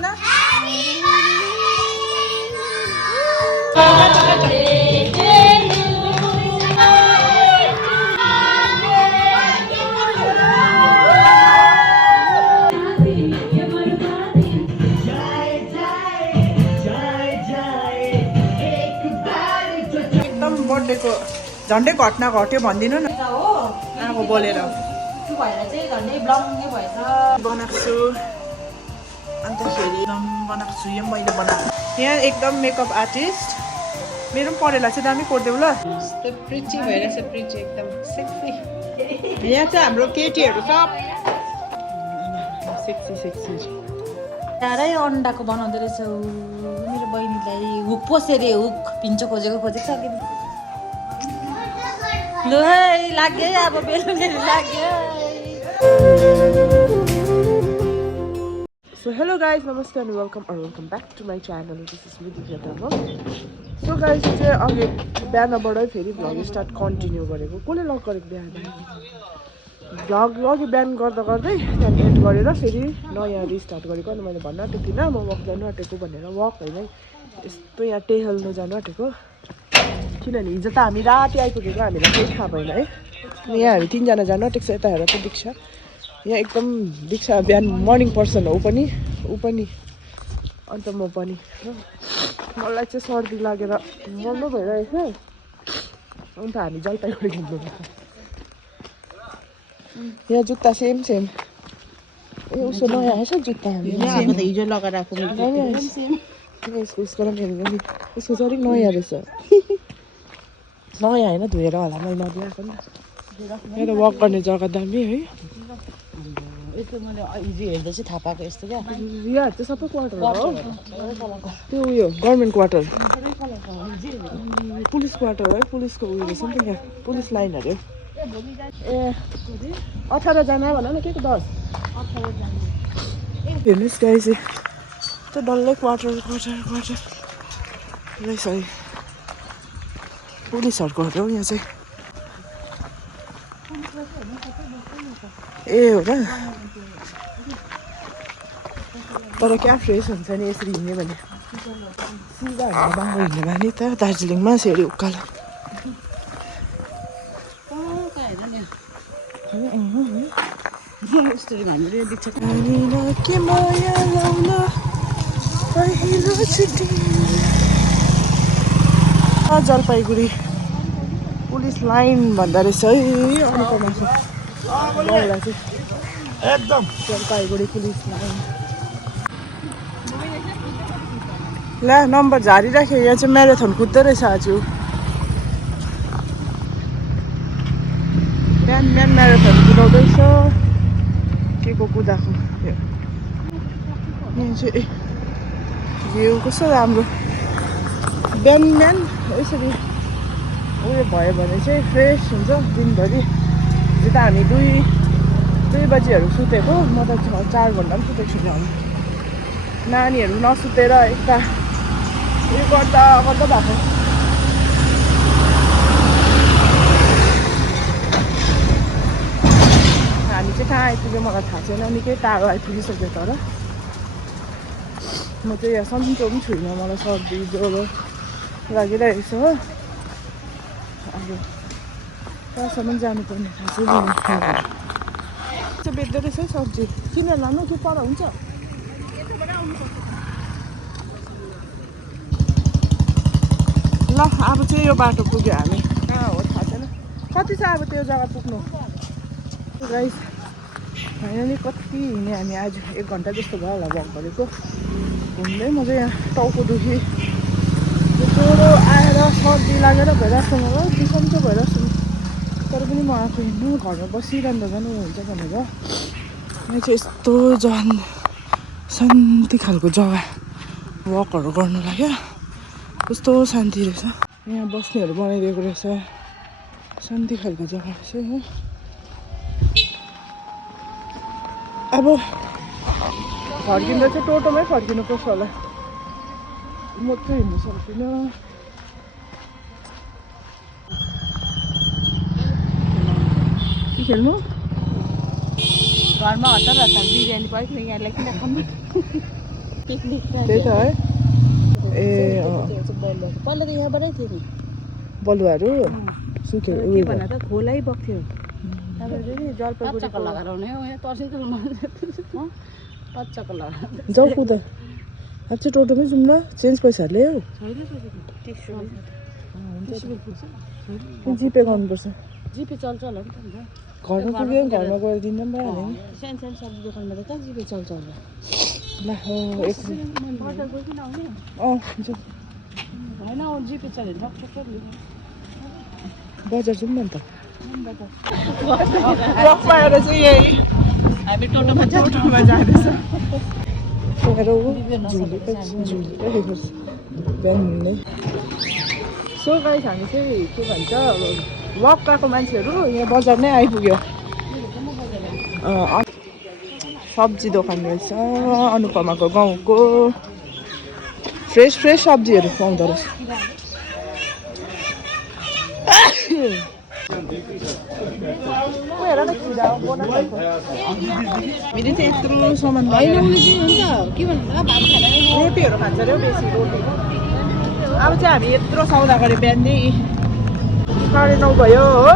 भन एकदम बर्थडेको झन्डै घटना घट्यो भनिदिनु न आगो बोलेर बनाएको छु अन्तखेरि बनाएको छु यो मैले बनाएको यहाँ एकदम मेकअप आर्टिस्ट मेरो पनि परेला चाहिँ दामी कोर्देऊ ल प्रिची भइरहेछ प्रिची एकदम सेक्सी यहाँ चाहिँ हाम्रो केटीहरू सब सेक्सी सेक्सी साह्रै अन्डाको बनाउँदो रहेछ मेरो बहिनीलाई हुक पसेरे हुक पिन्चो खोजेको सकिन लु है लाग्यो अब बेलुन लाग्यो So hello guys, namaste and welcome back to my channel. This is me Divya Dharma. So guys, चाहिँ अघि बिहानबाटै फेरि भ्लग स्टार्ट कन्टिन्यू गरेको कसले लक गरेको बिहान भ्लग अघि बिहान गर्दा गर्दै त्यहाँदेखि एन्ड गरेर फेरि नयाँ रिस्टार्ट गरेको अनि मैले भन्न आँटेको थिइनँ म वक जानु आँटेको भनेर वक होइन यस्तो यहाँ टेहल्नु जानु आँटेको किनभने हिजो त हामी राति आइपुगेको हामीलाई केही थाहा भएन है यहाँ हामी तिनजना जानु आँटेको छ यता हेर त दीक्षा यहाँ एकदम दीक्षा बिहान मर्निङ पर्सन हो ऊ पनि अन्त म पनि मलाई चाहिँ सर्दी लागेर मर्नु भइरहेछ अन्त हामी जलपाइगुडी घुम्नु यहाँ जुत्ता सेम ए उसो नयाँ आएछ जुत्ता हामी हिजो लगाएर आएको उसको चाहिँ अलिक नयाँ रहेछ नयाँ होइन धोएर होला मैले नदिएको नि मेरो वक गर्ने जग्गा दामी है यस्तो मैले हिजो हेर्दा चाहिँ थाहा पाएको यस्तो क्या यहाँ चाहिँ सबै क्वार्टर हो त्यो उयो गभर्मेन्ट क्वार्टर पुलिस क्वार्टर है पुलिसको उयो रहेछ नि त यहाँ पुलिस लाइनहरू ए 18 जना भन न के 10 हेर्नुहोस् गाइस त डल्लै क्वार्टर रहेछ है पुलिसहरूको हो यहाँ चाहिँ ए हो र तर क्या फ्रेस हुन्छ नि यसरी हिँड्यो भने सिधा हामी बाङ्गो हिँड्यो भने त दार्जिलिङमा फेरि उकालो जलपाइगुडी पुलिस लाइन भन्दा रहेछ है अनुपमा चाहिँ एकदम जलपाइगुडी पुलिस लाइन ला नम्बर झारिराख्यो यहाँ चाहिँ म्याराथन कुद्दो रहेछ आज बिहान म्याराथन कुदाउँदैछ के को कुदाएको यहाँ चाहिँ भ्यू कस्तो राम्रो बिहान यसरी उयो भयो भने चाहिँ फ्रेस हुन्छ दिनभरि हिजो त हामी 2 बजीहरू सुतेको म त 4 घन्टा पनि सुतेको छु नानीहरू नसुतेर यता उयो गर्दा भएको हामी चाहिँ कहाँ आइपुग्यो मलाई थाहा छैन निकै टाढो आइपुगिसक्यो तर म चाहिँ यहाँ सन्चो पनि छुइनँ मलाई सर्दी ज्वरो लागिरहेको छ हो अब कहाँसम्म जानुपर्ने थाहा छैन चाहिँ बेच्दो रहेछ है सब्जी किनेर लानु कि पर हुन्छ ल अब चाहिँ यो बाटो पुग्यो हामी कहाँ हो थाहा छैन कति छ अब त्यो जग्गा पुग्नु गाइस फाइनली कति हिँड्यो हामी आज 1 घन्टा जस्तो भयो होला वक गरेको घुम्दै म चाहिँ यहाँ टाउको दुखी ज्वरो आएर सर्दी लागेर भइरहेको छ मलाई बिसन्चो भइरहेको छु तर पनि म आफू हिँड्नु घरमा बसिरहँदा झन् उयो हुन्छ भनेर यहाँ चाहिँ यस्तो शान्ति खालको जग्गा वकहरू गर्नु लाग्यो कस्तो शान्ति रहेछ यहाँ बस्नेहरू बनाइदिएको रहेछ शान्ति खालको जग्गा रहेछ हो अब फर्किँदा चाहिँ टोटोमै फर्किनु पर्छ होला म चाहिँ हिँड्नु सक्दिनँ के खेल्नु घरमा हतार बिरयानी पाइक यहाँ लेख्नु त्यही त है ए पहिला त यहाँबाटै थियो नि बलुवाहरू सुके के भन्दा त खोलै बग्थ्यो तपाईँले नि जलपाइगुडीको लगाएर आउने हो यहाँ तर्सिँदो पच्चाको लगाएर जाऊ कुदा अब चाहिँ टोटोमै जाउँ न चेन्ज पैसाहरूले हो जिपे गर्नुपर्छ जिपे चल्छ होला नि त घरमा पुग्यो घरमा गएर दिँदा पनि भइहाल्यो नि सानो सानो सब्जी दोकानमा त कहाँ जिपे चल्छ होला ला हो एक बजार गइकन आउने हुन्छ होइन जिपे चल्यो भने सक्छ बजार जाउँ न त वक पाएर चाहिँ यही हामी टोटोमा जाँदैछ बिहान हिँड्ने सो गाइस हामी चाहिँ के भन्छ वक गएको मान्छेहरू यहाँ बजार नै आइपुग्यो सब्जी दोकान रहेछ अनुपमाको गाउँको फ्रेस सब्जीहरू पाउँदो रहेछ मैले चाहिँ यत्रो सामान रोटीहरू खान्छ अरे बेसी रोटी अब चाहिँ हामी यत्रो सौदा गऱ्यो बिहानै 9:30 भयो हो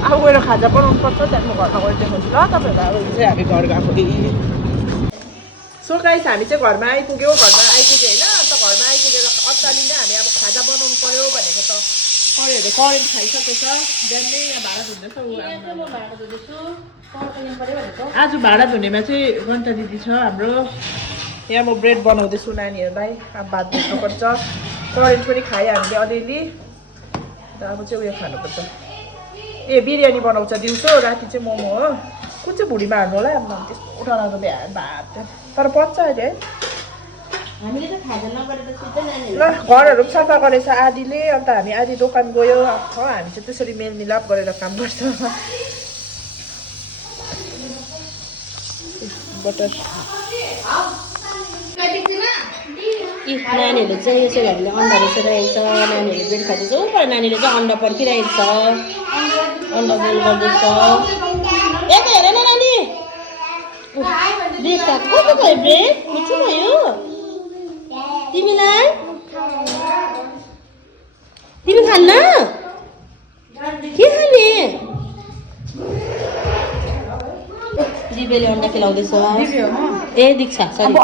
अब गएर खाजा बनाउनु पर्छ त्यहाँदेखि म घरमा गएर देखाउँछु ल तपाईँहरूलाई अब चाहिँ हामी घर गएको सो गाइस हामी चाहिँ घरमा आइपुग्यो होइन अन्त घरमा आइपुगेर अत्तालिँदै हामी अब खाजा बनाउनु पर्यो भनेको त करेन्ट खाइसकेछ बिहानै यहाँ भाँडा धुँदैछ आज भाँडा धुनेमा चाहिँ गन्ता दिदी छ हाम्रो यहाँ म ब्रेड बनाउँदैछु नानीहरूलाई अब भात धुनुपर्छ करेन्ट पनि खायो हामीले अलिअलि अब चाहिँ उयो खानुपर्छ ए बिरयानी बनाउँछ दिउँसो राति चाहिँ मोमो हो कुन चाहिँ भुँडीमा हाल्नु होला अब त्यस्तो डराएको बिहान भात तर पच्छ अहिले है ल घरहरू पनि सफा गरेछ आधीले अन्त हामी आधी दोकान गयो हामी चाहिँ त्यसरी मेलमिलाप गरेर काम गर्छ बटर नानीहरूले चाहिँ यसो हामीले अन्डा रहेछ रहेछ नानीहरूले ब्रेड खाँदैछ ऊपर नानीले चाहिँ अन्डा पर्खिरहेको छ अन्डा बोल गर्दैछ यता हेर न नानी ब्रेड खाएको कस्तो भयो ब्रेड मिठो भयो तिमीलाई तिमी खान्न के खाने दिव्यले अन्डा खेलाउँदैछ ए दीक्षा सरी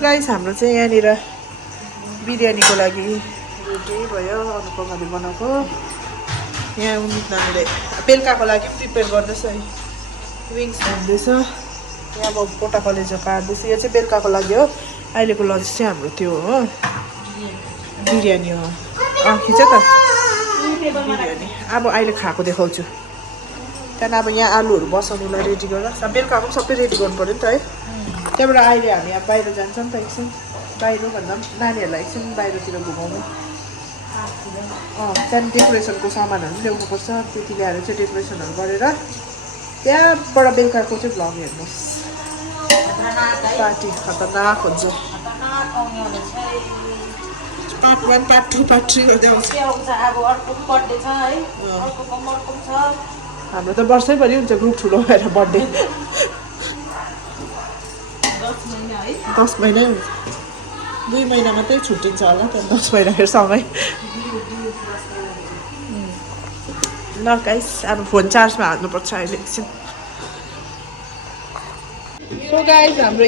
गाइस हाम्रो चाहिँ यहाँनिर बिरयानीको लागि रेडी भयो अनुपमाले बनाएको यहाँ उनी नानीले बेलुकाको लागि प्रिपेयर गर्दैछ है विङ्स हाल्दैछ यहाँ अब पोटा कलेजो काट्दैछु यो चाहिँ बेलुकाको लागि हो अहिलेको लन्च चाहिँ हाम्रो त्यो हो बिरयानी हो खिच त बिरयानी अब अहिले खाएको देखाउँछु त्यहाँदेखि अब यहाँ आलुहरू बसाउनुलाई रेडी गरेर बेलुकाको पनि सबै रेडी गर्नु पऱ्यो नि त है त्यहाँबाट अहिले हामी अब बाहिर जान्छ नि त एकछिन बाहिर भन्दा पनि नानीहरूलाई एकछिन बाहिरतिर घुमाउनु त्यहाँदेखि डेकोरेसनको सामानहरू पनि ल्याउनुपर्छ त्यति ल्याएर चाहिँ डेकोरेसनहरू गरेर त्यहाँबाट बेलुकाको चाहिँ भ्लग हेर्नुहोस् पार्टी खतरनाक हुन्छ पार्ट 1 पार्ट 2 पार्ट 3 गर्दै आउँछ हाम्रो त वर्षैभरि हुन्छ ग्रुप ठुलो भएर बर्थडे 10 महिनै हुन्छ 2 महिना मात्रै छुट्टिन्छ होला त्यहाँदेखि 10 महिना सँगै ल गाइस अब फोन चार्जमा हाल्नुपर्छ अहिले एकछिन सो गाइस हाम्रो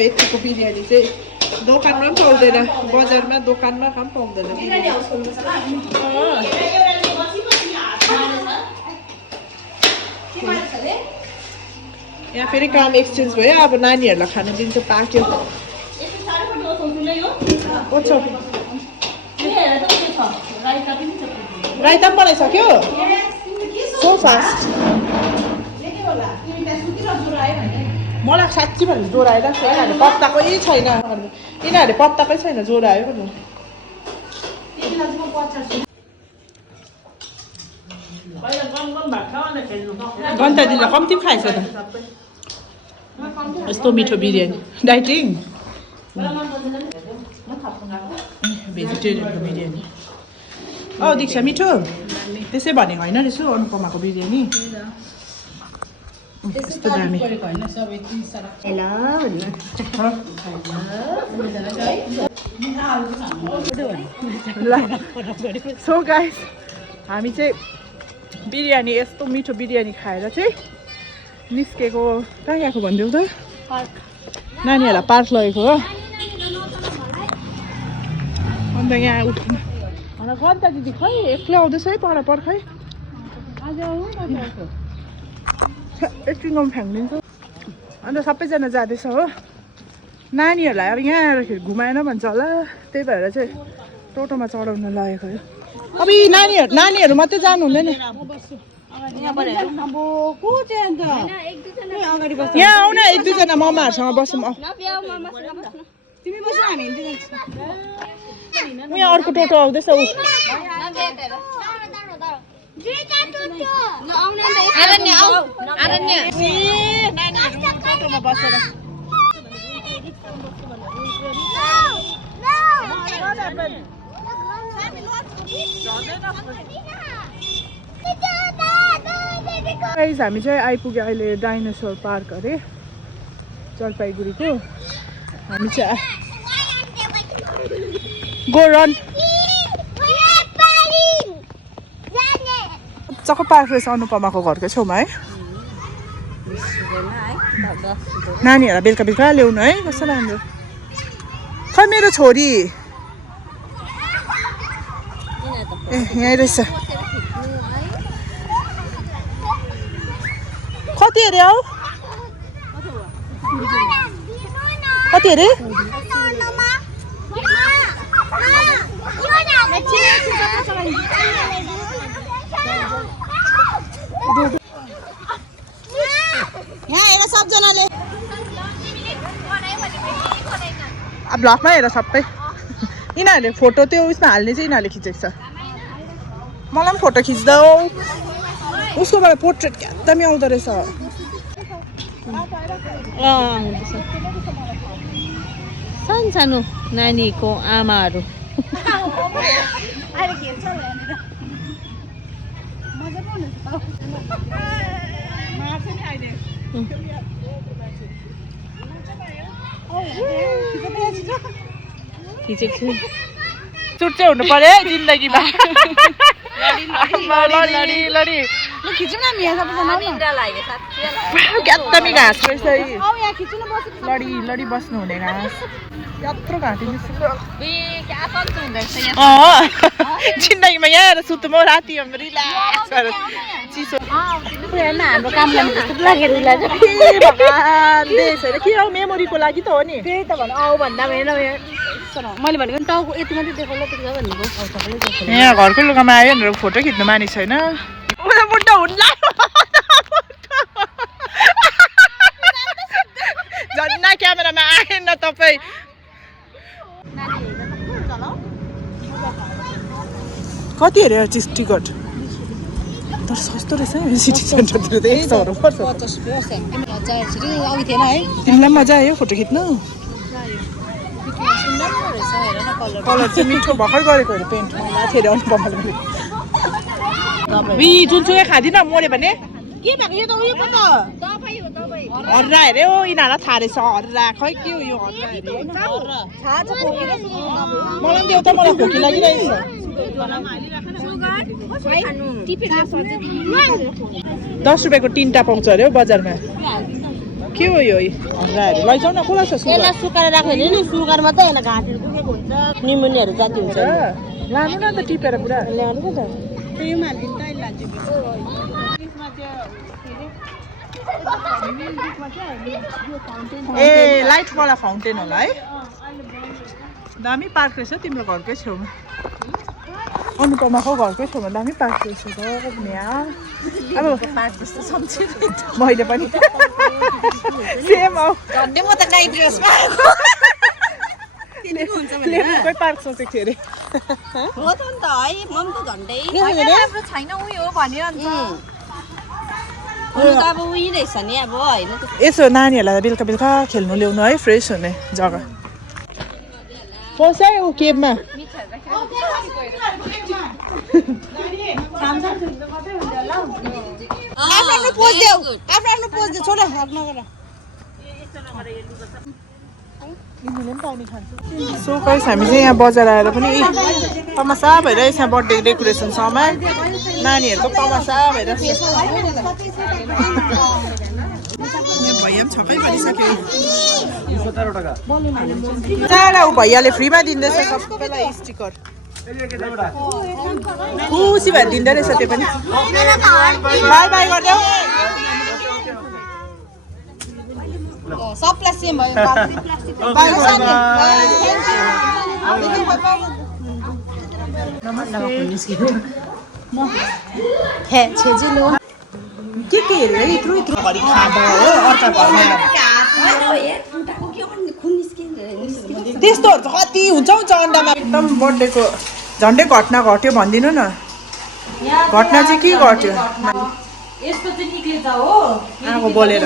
यतिको बिरयानी चाहिँ दोकानमा पनि पाउँदैन बजारमा दोकानमा काम पाउँदैन यहाँ फेरि काम एक्सचेन्ज भयो अब नानीहरूलाई खानु दिन्छ पाक्यो राइता पनि बनाइसक्यो सो फास्ट मलाई साँच्ची भन्नु ज्वरो आइरहेको छ यिनीहरूले पत्ताकै छैन यिनीहरूले पत्ताकै छैन ज्वरो आयो भन्नु गन्ता दिदीलाई कम्ती खाएछ त यस्तो मिठो बिरयानी डाइटिङ भेजिटेरियनको बिरयानी दीक्षा मिठो त्यसै भनेको होइन रहेछ अनुपमाको बिरयानी यस्तो दामी सो गाइस हामी चाहिँ बिरयानी यस्तो मिठो बिरयानी खाएर चाहिँ निस्केको कहाँ गएको भनिदेऊ त नानीहरूलाई पार्क लगेको हो अन्त यहाँ उठ्नु कन्ता दिदी खै एक्लै आउँदैछ है पर खै एकछिनमा फ्याँकिदिन्छु अन्त सबैजना जाँदैछ हो नानीहरूलाई अब यहाँ आएर घुमाएन भन्छ होला त्यही भएर चाहिँ टोटोमा चढाउन लगेको हो अब यी नानीहरू मात्रै जानु हुँदैन यहाँ आउन एक दुईजना मम्माहरूसँग बसौँ यहाँ अर्को टोटो आउँदैछ टोटोमा बसेर हामी चाहिँ आइपुग्यो अहिले डाइनोसर पार्क अरे जलपाइगुडीको हामी चाहिँ गो रन मजाको पार्क रहेछ अनुपमाको घरकै छेउमा है नानीहरूलाई बेलुका बेलुका ल्याउनु है कस्तो राम्रो खै मेरो छोरी ए यहीँ रहेछ कति अरे हौ कति अरे यहाँ हेर सबजनाले अब ब्लगमा हेर सबै यिनीहरूले फोटो त्यो उयसमा हाल्ने चाहिँ यिनीहरूले खिचेको छ मलाई पनि फोटो खिच्दा उसकोबाट पोर्ट्रेट एकदमै आउँदो रहेछ सानो नानीको आमाहरू खिचेको छु सुट चाहिँ हुनु पर्यो है जिन्दगीमा लडी एकदमै घाँस रहेछ लडी बस्नु हुने घाँस यत्रो घाँटी जिन्दगीमा यहाँ आएर सुत्नु म राति रिल्याक्स चिसो हाम्रो काम गर्ने जस्तो लागेर के हो मेमोरीको लागि त हो नि त्यही त भन्नु आऊ भन्दा भएन मैले भनेको नि टाउको यति मात्रै देखाउला त्यति भनेको यहाँ घरको लुगामा आयो भनेर फोटो खिच्नु मानिस छैन झन्ना क्यामेरामा आएन तपाईँ कति हेऱ्यो टिकट तर सस्तो रहेछ सिटी सेन्टरतिर त 100 पर्छ तिमीलाई मजा आयो फोटो खिच्नु कलर चाहिँ मिठो भर्खर गरेको अरे पेन्ट मलाई थियो अरे अनुपमाले जुनसुकै खाँदिन मोरे भने के भएको यो त उयो पो त हर्रा हेरे हो यिनीहरूलाई थाहा रहेछ हर्रा खै के हो यो हर्रा हेरे मलाई पनि देऊ त मलाई खोकी लागिरहेछ 10 रुपियाँको 3टा पाउँछ अरे हौ बजारमा के हो यो हर्रा हेरे लैजाऊ न कसलाई छ यसलाई सुकाएर राख्यो नि सुगरमा त यसलाई घाँटीहरू दुखेको हुन्छ निमोनियाहरू जाति हुन्छ लानु न त टिपेर पुरा ल्याउनु पो त ए लाइट वाला फाउन्टेन होला है दामी पार्क रहेछ तिम्रो घरकै छेउमा अनुपमाको घरकै छेउमा दामी पार्क रहेछ त यहाँ अब पार्क जस्तो सम्झिनु मैले पनि सेम हो झन्डै म त नाइट ड्रेसमा लेबुकै पार्क सोचेको थिएँ अरे हो त नि त है म पनि त झन्डै राम्रो छैन उयो हो भन्यो अन्त हुनु त अब उही रहेछ नि अब होइन यसो नानीहरूलाई बेलुका बेलुका खेल्नु ल्याउनु है फ्रेस हुने जग्गा पसाइ ऊ केबमा आफ्नो पोज देऊ आफ्नो पोज दे छोड हक नगर सो गाइस हामी चाहिँ यहाँ बजार आएर पनि तमासा भइरहेछ यहाँ बर्थडे डेकोरेसन सामान नानीहरूको तमासा भइरहेछ भैया पनि छक्कै परिसक्यो चाडा ऊ भैयाले फ्रीमा दिँदैछ सबैलाई स्टिकर खुसी भएर दिँदो रहेछ त्यो पनि बाई बाई गरिदेऊ सबलाई सेम भयो के हेरेर यत्रो यत्रो घरि खाँदा हो अर्का घरमा त्यस्तोहरू त कति हुन्छ अन्डामा एकदम बर्थडेको झन्डै घटना घट्यो भनिदिनु न घटना चाहिँ के घट्यो यस्तो चाहिँ निक्लेछ हो आगो बलेर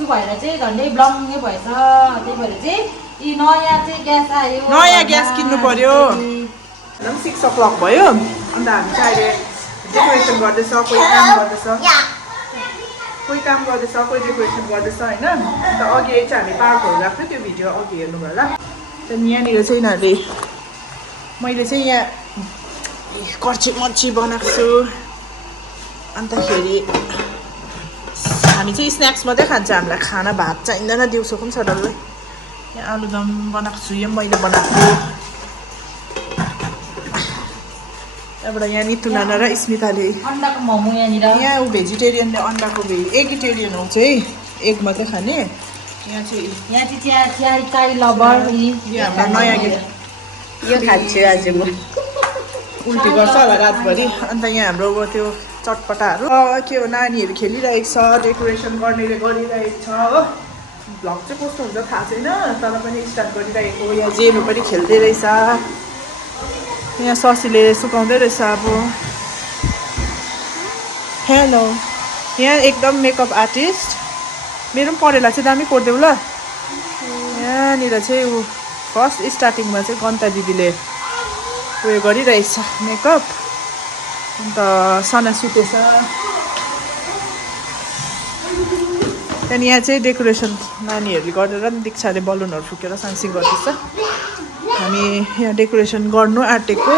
भएर चाहिँ झन्डै ब्लङ्गै भएछ त्यही भएर चाहिँ यी नयाँ चाहिँ ग्यास आयो नयाँ ग्यास किन्नु पर्यो एकदम 6 o'clock भयो अन्त हामी चाहिँ अहिले डेकोरेसन गर्दैछ कोही काम गर्दैछ कोही डेकोरेसन गर्दैछ होइन अन्त अघि चाहिँ हामी पार्कहरू राख्यो त्यो भिडियो अघि हेर्नु भयो होला त्यहाँदेखि यहाँनिर चाहिँ यिनीहरूले मैले चाहिँ यहाँ कर्ची मर्ची बनाएको छु अन्तखेरि हामी चाहिँ स्न्याक्स मात्रै खान्छ हामीलाई खाना भात चाहिँदैन दिउँसोको पनि छ डल्लै यहाँ आलुदम बनाएको छु यो मैले बनाएको त्यहाँबाट यहाँ नितु नाना र स्मिताले अन्डाको मोमो यहाँनिर यहाँ ऊ भेजिटेरियनले अन्डाको एगिटेरियन हुन्छ है एग मात्रै खाने यहाँ चाहिँ चाय लबर यो हाम्रो नयाँ यो खान्छु आज म उल्टी गर्छ होला रातभरि अन्त यहाँ हाम्रो त्यो चटपटाहरू के हो नानीहरू खेलिरहेको छ डेकोरेसन गर्नेले गरिरहेको छ हो भ्लग चाहिँ कस्तो हुन्छ थाहा छैन तर पनि स्टार्ट गरिरहेको यहाँ जेनु पनि खेल्दै रहेछ यहाँ ससीले सुकाउँदै रहेछ अब हेलो यहाँ एकदम मेकअप आर्टिस्ट मेरो पनि परेला चाहिँ दामी कोर्देऊ ल यहाँनिर चाहिँ ऊ फर्स्ट स्टार्टिङमा चाहिँ गन्ता दिदीले उयो गरिरहेछ मेकअप अन्त सना सुतेछ त्यहाँदेखि यहाँ चाहिँ डेकोरेसन नानीहरूले गरेर नि दीक्षाले बलुनहरू फुकेर साङसिङ गर्दैछ हामी यहाँ डेकोरेसन गर्नु आँटेको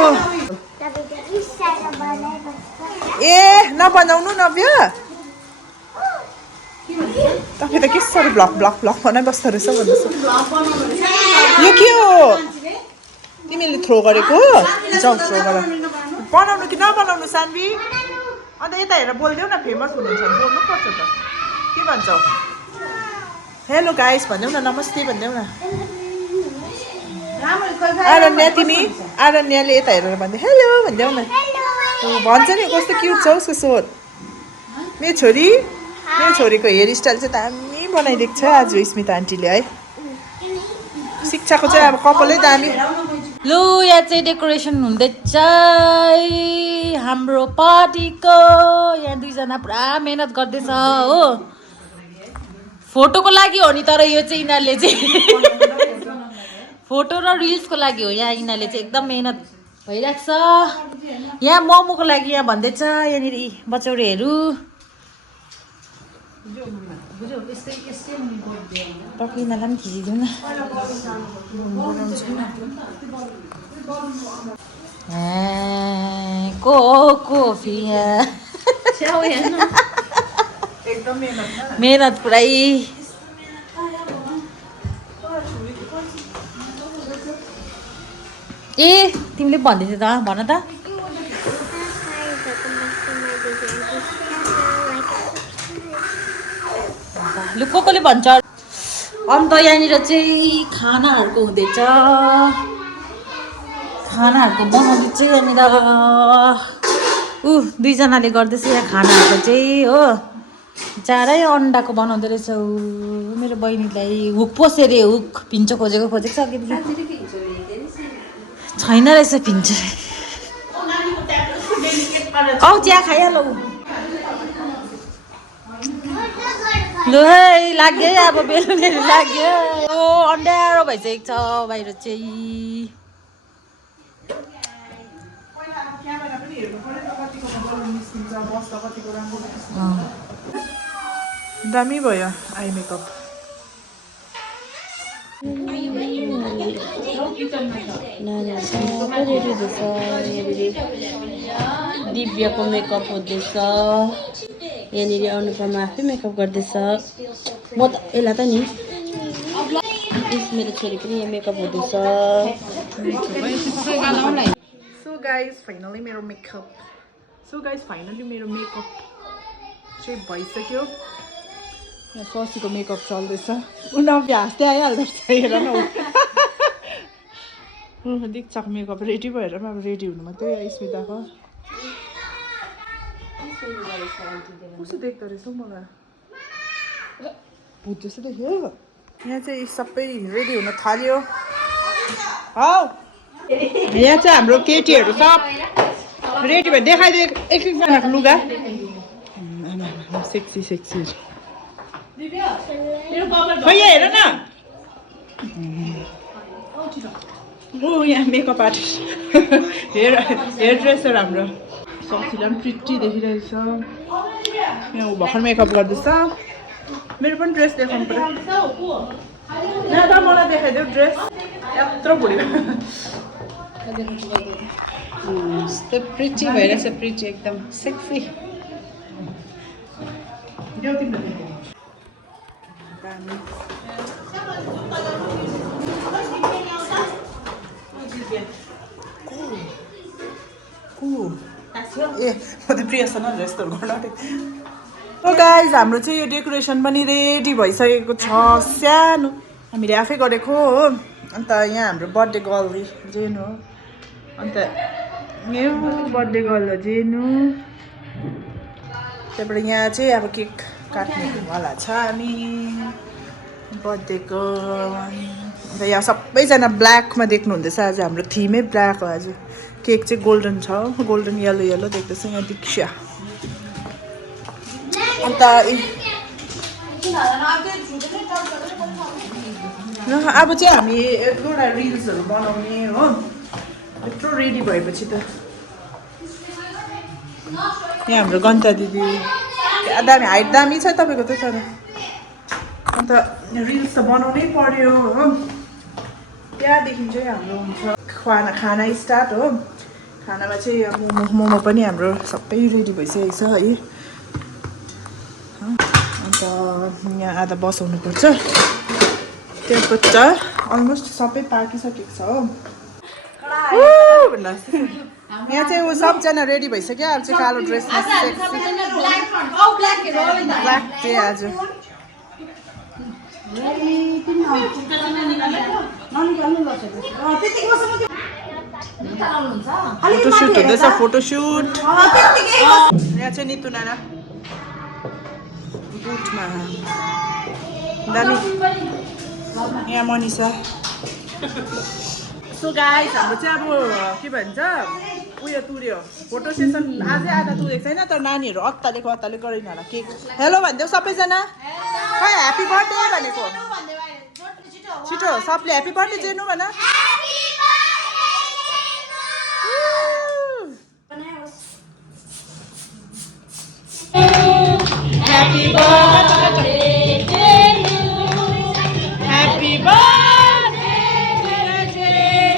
ए नबनाउनु नव्य तपाईँ त के साह्रो ब्लक बनाइबस्दो रहेछ भन्दैछ यो के हो तिमीले थ्रो गरेको जाऊ थ्रो गर बनाउनु कि नबनाउनु सान्वी अन्त यता हेरेर बोलिदेऊ न फेमस हुनुहुन्छ भने बोल्नुपर्छ त के भन्छौ हेलो गाइस भनिदेऊ न नमस्ते भनिदेऊ न आरण्या तिमी आरण्यले यता हेरेर भन्दै हेलो भनिदेऊ न भन्छ नि कस्तो क्युट छ उसको सोध मेरो छोरीको हेयर स्टाइल चाहिँ दामी बनाइदिएको छ आज स्मिता आन्टीले है शिक्षाको चाहिँ अब कपालै दामी लु यहाँ चाहिँ डेकोरेसन हुँदैछ हाम्रो पार्टीको यहाँ दुईजना पुरा मेहनत गर्दैछ हो फोटोको लागि हो नि तर यो चाहिँ यिनीहरूले चाहिँ फोटो र रिल्सको लागि हो यहाँ यिनीहरूले चाहिँ एकदम मेहनत भइरहेको छ यहाँ मोमोको लागि यहाँ भन्दैछ यहाँनिर बचौरेहरू टक्कै यिनीहरूलाई पनि खिचिदिउँ न को मेहनत पुरै ए तिमीले भन्दै थियौ त भन त लु कोले भन्छ अन्त यहाँनिर चाहिँ खानाहरूको हुँदैछ खानाहरूको बनाउँदै चाहिँ यहाँनिर दुईजनाले गर्दैछ यहाँ खानाहरूको चाहिँ हो चारै अन्डाको बनाउँदो रहेछ मेरो बहिनीलाई हुक पोसे रे हुक पिन्चो खोजेको छ अघिदेखि छैन रहेछ पिन्चो औ चिया खाइहालौ लु है लाग्यो अब बेलुनहरू लाग्यो अन्ड्यारो भइसकेको छ बाहिर चाहिँ। दामी भयो आई मेकअप। दिव्यको मेकअप हुँदैछ यहाँनिर अनुपमा आफै मेकअप गर्दैछ म त यसलाई त नि मेरो छोरी पनि यहाँ मेकअप हुँदैछ। सो गाइज फाइनली मेरो मेकअप चाहिँ भइसक्यो। यहाँ ससीको मेकअप चल्दैछ। उनीहरू हाँस्दै आइहाल्दो रहेछ हेर न। दीक्षाको मेकअप रेडी भएर पनि अब रेडी हुनु मात्रै हो स्मिताको। कस्तो देख्दो रहेछ हौ मलाई भूत जस्तो देख्यो। यहाँ चाहिँ सबै रेडी हुन थाल्यो। हौ यहाँ चाहिँ हाम्रो केटीहरू सब रेडी भयो। देखाइदियो एक एकजनाको लुगा। सेक्सी सेक्सी खै हेर न। ओ यहाँ मेकअप आर्टिस्ट हेयर ड्रेसर हाम्रो ससीलाई पनि प्रिटी देखिरहेछ। यहाँ ऊ भर्खर मेकअप गर्दैछ। मेरो पनि ड्रेस देखाउनु पर्यो। यहाँ त मलाई देखाइदेऊ ड्रेस यत्रो भुल्यो। यस्तो प्रिटी भइरहेछ प्रिटी एकदम सेक्सी। ए म त प्रियासँग यस्तोहरू गर्न गाइज हाम्रो चाहिँ यो डेकोरेसन पनि रेडी भइसकेको छ। सानो हामीले आफै गरेको हो। अन्त यहाँ हाम्रो बर्थडे गर्ल जेनु हो। अन्त यो बर्थडे गर्ल हो जेनु। त्यहाँबाट यहाँ चाहिँ अब केक काट्नेवाला छ हामी बर्थडेको। अन्त यहाँ सबैजना ब्ल्याकमा देख्नुहुँदैछ। आज हाम्रो थिमै ब्ल्याक हो। आज केक चाहिँ गोल्डन छ। गोल्डन येलो येलो देख्दैछ यहाँ दीक्षा। अन्त अब चाहिँ हामी एउटा रिल्सहरू बनाउने हो। यत्रो रेडी भएपछि त यहाँ हाम्रो गन्ता दिदी दामी हाइट दामी छ तपाईँको त तर। अन्त रिल्स त बनाउनै पर्यो हो। त्यहाँदेखि चाहिँ हाम्रो हुन्छ खाना स्टार्ट हो। खानामा चाहिँ मोमो पनि हाम्रो सबै रेडी भइसकेको छ है। अन्त यहाँ आधा बसाउनुपर्छ। त्यहाँबाट अलमोस्ट सबै पाकिसकेको छ हो। यहाँ चाहिँ ऊ सबजना रेडी भइसक्यो। अब चाहिँ कालो ड्रेसमा ब्ल्याक चाहिँ आज फोटोसुट हुँदैछ। फोटोसुट यहाँ चाहिँ नितु नाना बुटमा दामी। यहाँ मनिषा। सो गाइस हाम्रो चाहिँ अब के भन्छ उयो तुर्यो फोटो सेसन आजै आधा तुरेको छैन। तर नानीहरू अत्तालेको गरेन होला। केक हेलो भनिदेऊ सबैजना। खै ह्याप्पी बर्थडे भनेको छिटो सबले ह्याप्पी बर्थडे जेनु भन। Happy birthday to you. Happy birthday to you.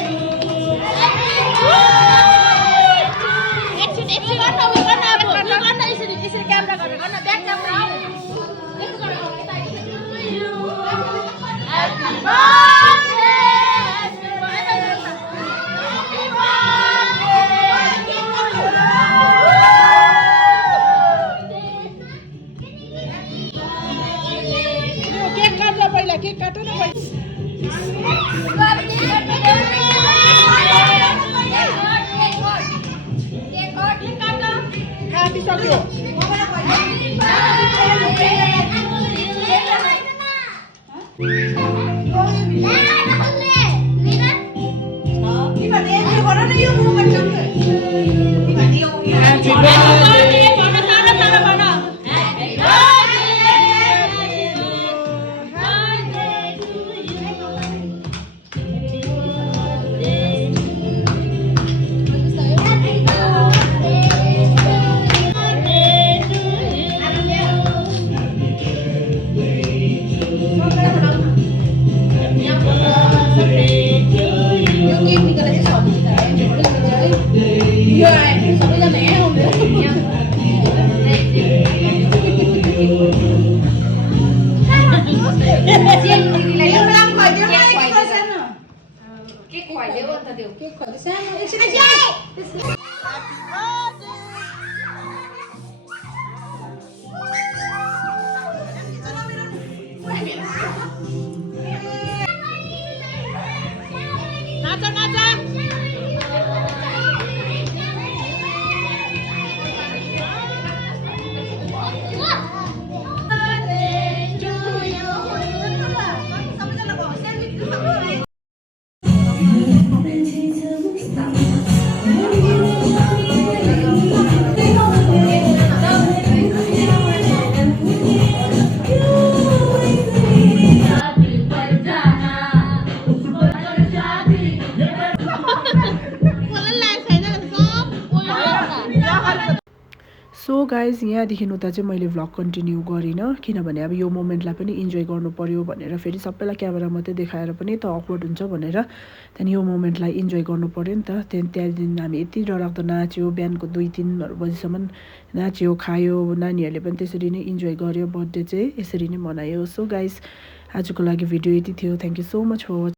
So guys यहाँदेखि उता चाहिँ मैले भ्लग कन्टिन्यू गरिनँ किनभने अब यो मोमेन्टलाई पनि इन्जोय गर्नु पर्यो भनेर फेरि सबैलाई क्यामेरा मात्रै देखाएर पनि त अक्वर्ड हुन्छ भनेर त्यहाँदेखि यो मोमेन्टलाई इन्जोय गर्नु पर्यो नि त त्यहाँदेखि हामी यति डरलाग्दो नाच्यो बिहानको 2-3 बजीसम्म नाच्यो खायो नानीहरूले पनि त्यसरी नै इन्जोय गर्यो बर्थडे चाहिँ यसरी नै मनायो सो गाइज आजको लागि भिडियो यति थियो thank you so much for